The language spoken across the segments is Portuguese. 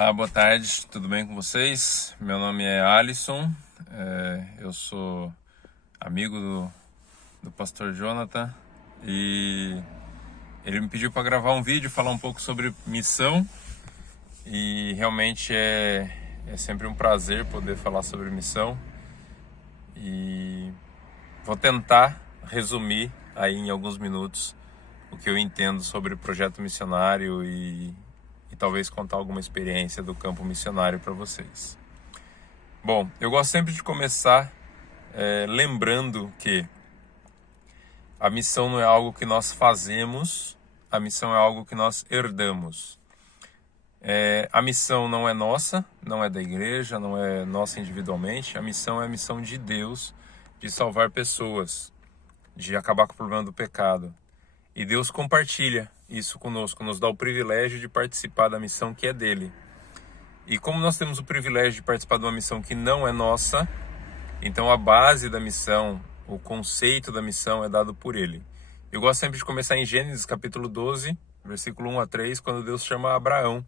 Olá, boa tarde, tudo bem com vocês? Meu nome é Alisson, eu sou amigo do pastor Jonathan e ele me pediu para gravar um vídeo, falar um pouco sobre missão e realmente é sempre um prazer poder falar sobre missão e vou tentar resumir aí em alguns minutos o que eu entendo sobre o projeto missionário e talvez contar alguma experiência do campo missionário para vocês. Bom, eu gosto sempre de começar lembrando que a missão não é algo que nós fazemos, a missão é algo que nós herdamos. A missão não é nossa, não é da igreja, não é nossa individualmente, a missão é a missão de Deus de salvar pessoas, de acabar com o problema do pecado. E Deus compartilha isso conosco, nos dá o privilégio de participar da missão que é dele. E como nós temos o privilégio de participar de uma missão que não é nossa, então a base da missão, o conceito da missão é dado por ele. Eu gosto sempre de começar em Gênesis capítulo 12, versículo 1 a 3, quando Deus chama Abraão.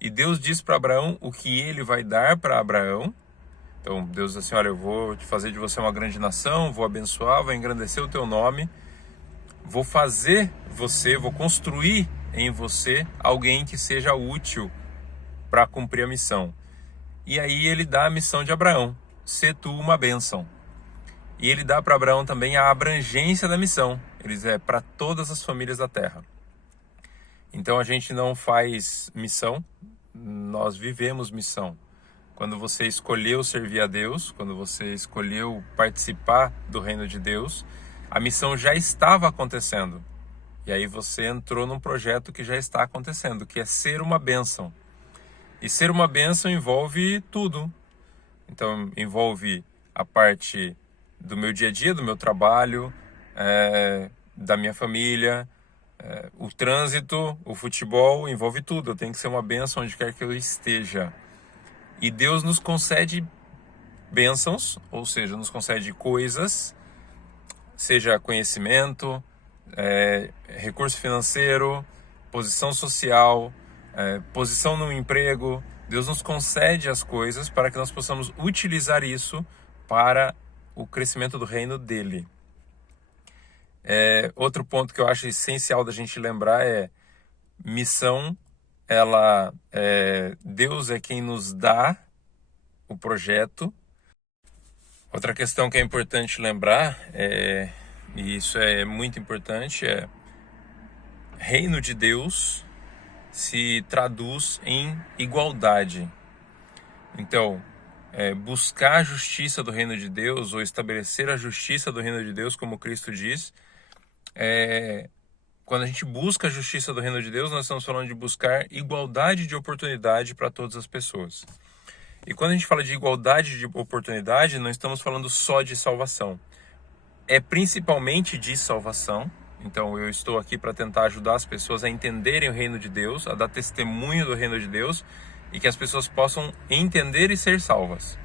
E Deus diz para Abraão o que ele vai dar para Abraão. Então Deus diz assim, olha, eu vou te fazer de você uma grande nação, vou abençoar, vou engrandecer o teu nome. Vou vou construir em você alguém que seja útil para cumprir a missão. E aí ele dá a missão de Abraão, ser tu uma bênção. E ele dá para Abraão também a abrangência da missão, ele diz, para todas as famílias da terra. Então a gente não faz missão, nós vivemos missão. Quando você escolheu servir a Deus, quando você escolheu participar do reino de Deus, a missão já estava acontecendo. E aí você entrou num projeto que já está acontecendo, que é ser uma bênção. E ser uma bênção envolve tudo. Então envolve a parte do meu dia a dia, do meu trabalho, da minha família, o trânsito, o futebol, envolve tudo. Eu tenho que ser uma bênção onde quer que eu esteja. E Deus nos concede bênçãos, ou seja, nos concede coisas, seja conhecimento, recurso financeiro, posição social, posição no emprego. Deus nos concede as coisas para que nós possamos utilizar isso para o crescimento do reino dele. Outro ponto que eu acho essencial da gente lembrar é missão. Deus é quem nos dá o projeto. Outra questão que é importante lembrar, e isso é muito importante, reino de Deus se traduz em igualdade. Então, buscar a justiça do reino de Deus, ou estabelecer a justiça do reino de Deus, como Cristo diz, quando a gente busca a justiça do reino de Deus, nós estamos falando de buscar igualdade de oportunidade para todas as pessoas. E quando a gente fala de igualdade de oportunidade, não estamos falando só de salvação. É principalmente de salvação. Então eu estou aqui para tentar ajudar as pessoas a entenderem o reino de Deus, a dar testemunho do reino de Deus e que as pessoas possam entender e ser salvas.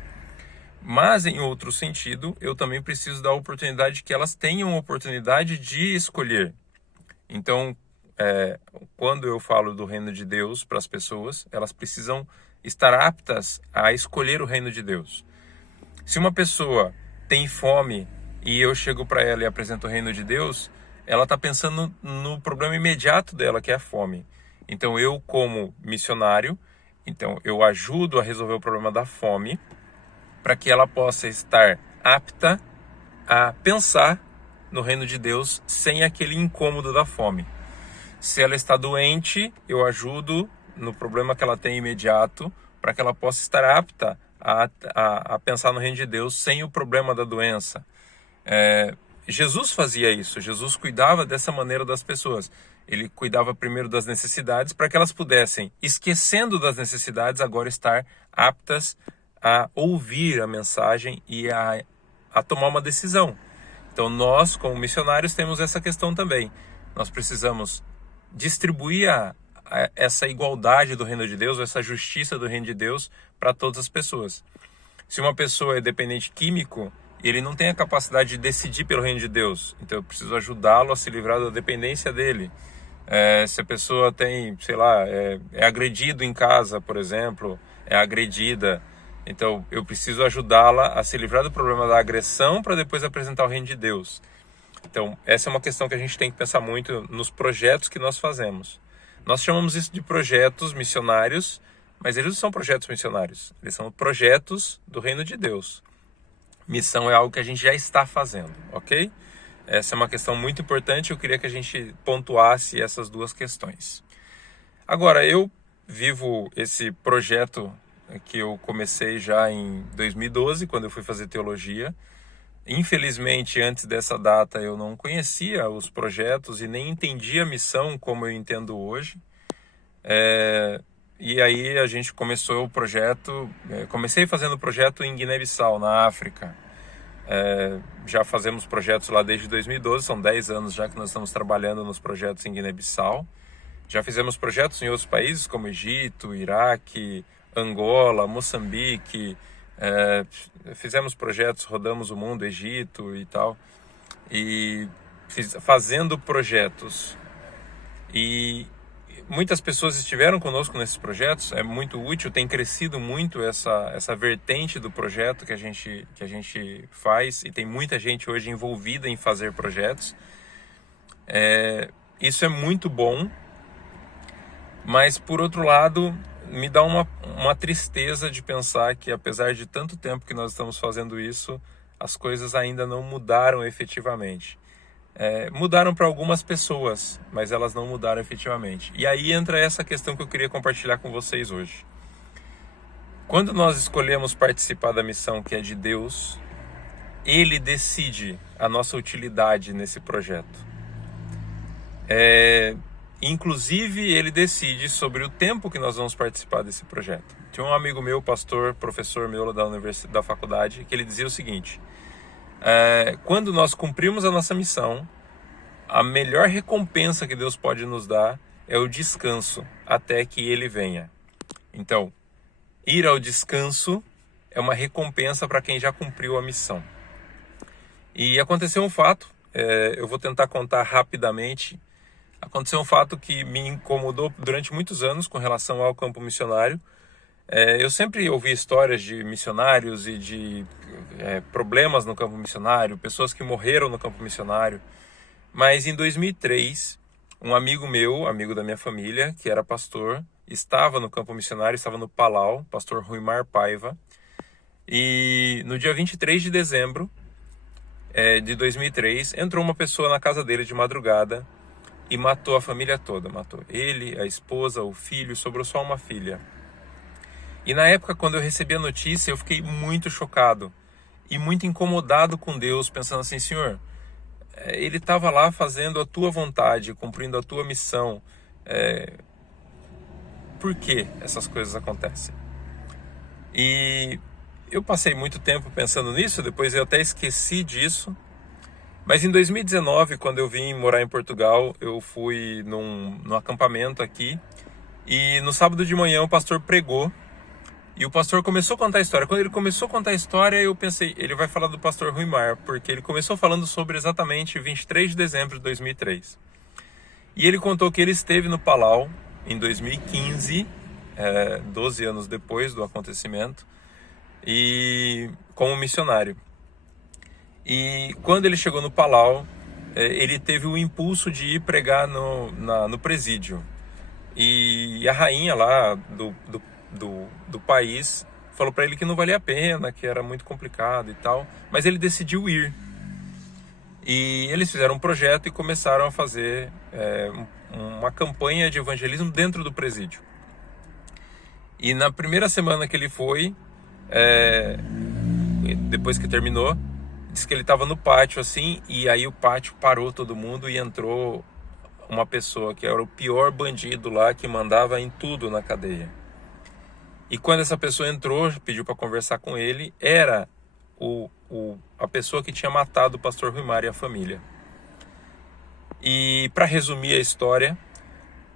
Mas em outro sentido, eu também preciso dar a oportunidade que elas tenham a oportunidade de escolher. Então, quando eu falo do reino de Deus para as pessoas, elas precisam estar aptas a escolher o reino de Deus. Se uma pessoa tem fome e eu chego para ela e apresento o reino de Deus, ela está pensando no problema imediato dela, que é a fome. Então eu, como missionário, eu ajudo a resolver o problema da fome para que ela possa estar apta a pensar no reino de Deus sem aquele incômodo da fome. Se ela está doente, eu ajudo no problema que ela tem imediato, para que ela possa estar apta a pensar no reino de Deus sem o problema da doença. Jesus fazia isso, Jesus cuidava dessa maneira das pessoas. Ele cuidava primeiro das necessidades para que elas pudessem, esquecendo das necessidades, agora estar aptas a ouvir a mensagem e a tomar uma decisão. Então nós, como missionários, temos essa questão também. Nós precisamos distribuir essa igualdade do reino de Deus, essa justiça do reino de Deus para todas as pessoas. Se uma pessoa é dependente químico, ele não tem a capacidade de decidir pelo reino de Deus. Então eu preciso ajudá-lo a se livrar da dependência dele. Se a pessoa tem, sei lá, é agredido em casa, por exemplo, é agredida, então eu preciso ajudá-la a se livrar do problema da agressão para depois apresentar o reino de Deus. Então, essa é uma questão que a gente tem que pensar muito nos projetos que nós fazemos. Nós chamamos isso de projetos missionários, mas eles não são projetos missionários, eles são projetos do reino de Deus. Missão é algo que a gente já está fazendo, ok? Essa é uma questão muito importante, eu queria que a gente pontuasse essas duas questões. Agora, eu vivo esse projeto que eu comecei já em 2012, quando eu fui fazer teologia. Infelizmente, antes dessa data, eu não conhecia os projetos e nem entendia a missão como eu entendo hoje. E aí a gente começou o projeto, comecei fazendo o projeto em Guiné-Bissau, na África. Já fazemos projetos lá desde 2012, são 10 anos já que nós estamos trabalhando nos projetos em Guiné-Bissau. Já fizemos projetos em outros países como Egito, Iraque, Angola, Moçambique. Fizemos projetos, rodamos o mundo, Egito e tal. E fazendo projetos. E muitas pessoas estiveram conosco nesses projetos, é muito útil, tem crescido muito essa vertente do projeto que a gente faz, e tem muita gente hoje envolvida em fazer projetos. Isso é muito bom, mas por outro lado me dá uma tristeza de pensar que apesar de tanto tempo que nós estamos fazendo isso, as coisas ainda não mudaram efetivamente. Mudaram para algumas pessoas, mas elas não mudaram efetivamente. E aí entra essa questão que eu queria compartilhar com vocês hoje. Quando nós escolhemos participar da missão que é de Deus, Ele decide a nossa utilidade nesse projeto. Inclusive, Ele decide sobre o tempo que nós vamos participar desse projeto. Tinha um amigo meu, pastor, professor meu da faculdade, que ele dizia o seguinte: quando nós cumprimos a nossa missão, a melhor recompensa que Deus pode nos dar é o descanso até que Ele venha. Então, ir ao descanso é uma recompensa para quem já cumpriu a missão. E aconteceu um fato, eu vou tentar contar rapidamente. Aconteceu um fato que me incomodou durante muitos anos com relação ao campo missionário. Eu sempre ouvi histórias de missionários e de problemas no campo missionário, pessoas que morreram no campo missionário. Mas em 2003, um amigo meu, amigo da minha família, que era pastor, estava no campo missionário, estava no Palau, pastor Ruimar Paiva. E no dia 23 de dezembro de 2003, entrou uma pessoa na casa dele de madrugada e matou a família toda. Matou ele, a esposa, o filho, sobrou só uma filha. E na época, quando eu recebi a notícia, eu fiquei muito chocado e muito incomodado com Deus, pensando assim: Senhor, Ele estava lá fazendo a tua vontade, cumprindo a tua missão. Por que essas coisas acontecem? E eu passei muito tempo pensando nisso, depois eu até esqueci disso. Mas em 2019, quando eu vim morar em Portugal, eu fui num acampamento aqui. E no sábado de manhã o pastor pregou. E o pastor começou a contar a história. Quando ele começou a contar a história, eu pensei, ele vai falar do pastor Ruimar, porque ele começou falando sobre exatamente 23 de dezembro de 2003. E ele contou que ele esteve no Palau em 2015, 12 anos depois do acontecimento, e como missionário. E quando ele chegou no Palau, ele teve o impulso de ir pregar no presídio. E a rainha lá do país falou para ele que não valia a pena, que era muito complicado e tal, mas ele decidiu ir. E eles fizeram um projeto e começaram a fazer uma campanha de evangelismo dentro do presídio. E na primeira semana que ele foi, depois que terminou, disse que ele estava no pátio assim, e aí o pátio parou todo mundo e entrou uma pessoa que era o pior bandido lá, que mandava em tudo na cadeia. E quando essa pessoa entrou, pediu para conversar com ele, era a pessoa que tinha matado o pastor Ruimar e a família. E para resumir a história,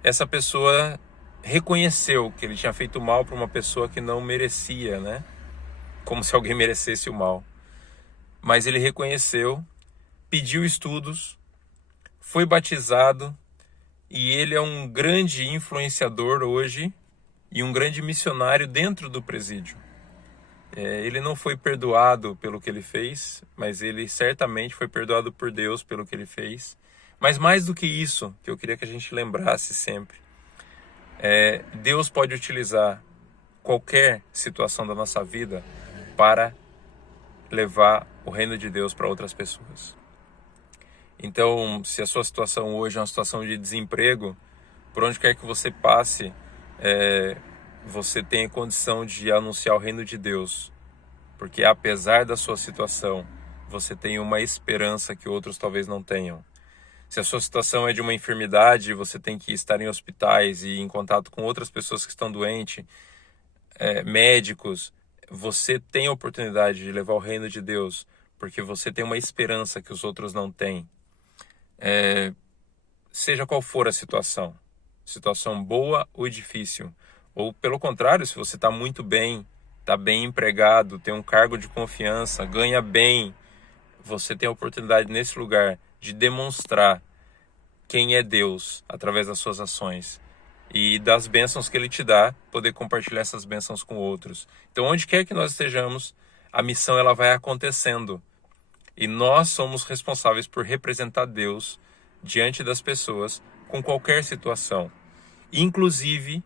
essa pessoa reconheceu que ele tinha feito mal para uma pessoa que não merecia, né? Como se alguém merecesse o mal. Mas ele reconheceu, pediu estudos, foi batizado e ele é um grande influenciador hoje e um grande missionário dentro do presídio. Ele não foi perdoado pelo que ele fez, mas ele certamente foi perdoado por Deus pelo que ele fez. Mas mais do que isso, que eu queria que a gente lembrasse sempre, Deus pode utilizar qualquer situação da nossa vida para levar o reino de Deus para outras pessoas. Então, se a sua situação hoje é uma situação de desemprego, por onde quer que você passe, você tem condição de anunciar o reino de Deus, porque apesar da sua situação, você tem uma esperança que outros talvez não tenham. Se a sua situação é de uma enfermidade, você tem que estar em hospitais e em contato com outras pessoas que estão doentes, médicos, você tem a oportunidade de levar o reino de Deus, porque você tem uma esperança que os outros não têm. Seja qual for a situação boa ou difícil, ou pelo contrário, se você está muito bem, está bem empregado, tem um cargo de confiança, ganha bem, você tem a oportunidade nesse lugar de demonstrar quem é Deus através das suas ações e das bênçãos que Ele te dá, poder compartilhar essas bênçãos com outros. Então, onde quer que nós estejamos, a missão ela vai acontecendo e nós somos responsáveis por representar Deus diante das pessoas com qualquer situação. Inclusive,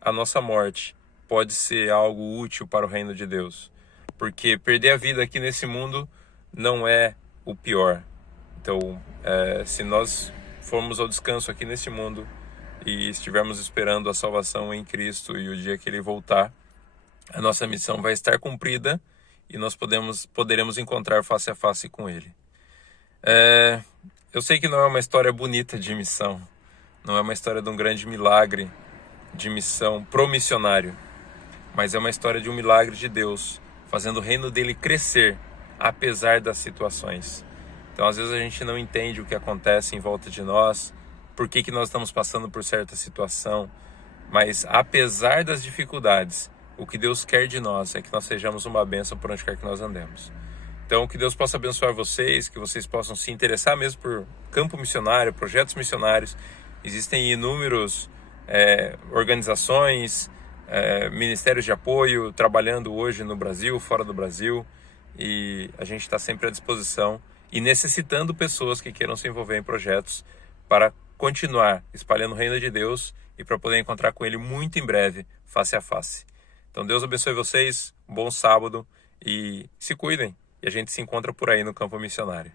a nossa morte pode ser algo útil para o reino de Deus, porque perder a vida aqui nesse mundo não é o pior. Então, se nós formos ao descanso aqui nesse mundo e estivermos esperando a salvação em Cristo e o dia que Ele voltar, a nossa missão vai estar cumprida e nós poderemos encontrar face a face com Ele. Eu sei que não é uma história bonita de missão, não é uma história de um grande milagre de missão pro missionário, mas é uma história de um milagre de Deus, fazendo o reino dele crescer, apesar das situações. Então, às vezes a gente não entende o que acontece em volta de nós, por que nós estamos passando por certa situação, mas apesar das dificuldades, o que Deus quer de nós é que nós sejamos uma bênção por onde quer que nós andemos. Então, que Deus possa abençoar vocês, que vocês possam se interessar mesmo por campo missionário, projetos missionários. Existem inúmeros organizações, ministérios de apoio, trabalhando hoje no Brasil, fora do Brasil, e a gente está sempre à disposição e necessitando pessoas que queiram se envolver em projetos para continuar espalhando o reino de Deus e para poder encontrar com Ele muito em breve, face a face. Então Deus abençoe vocês, um bom sábado e se cuidem. E a gente se encontra por aí no campo missionário.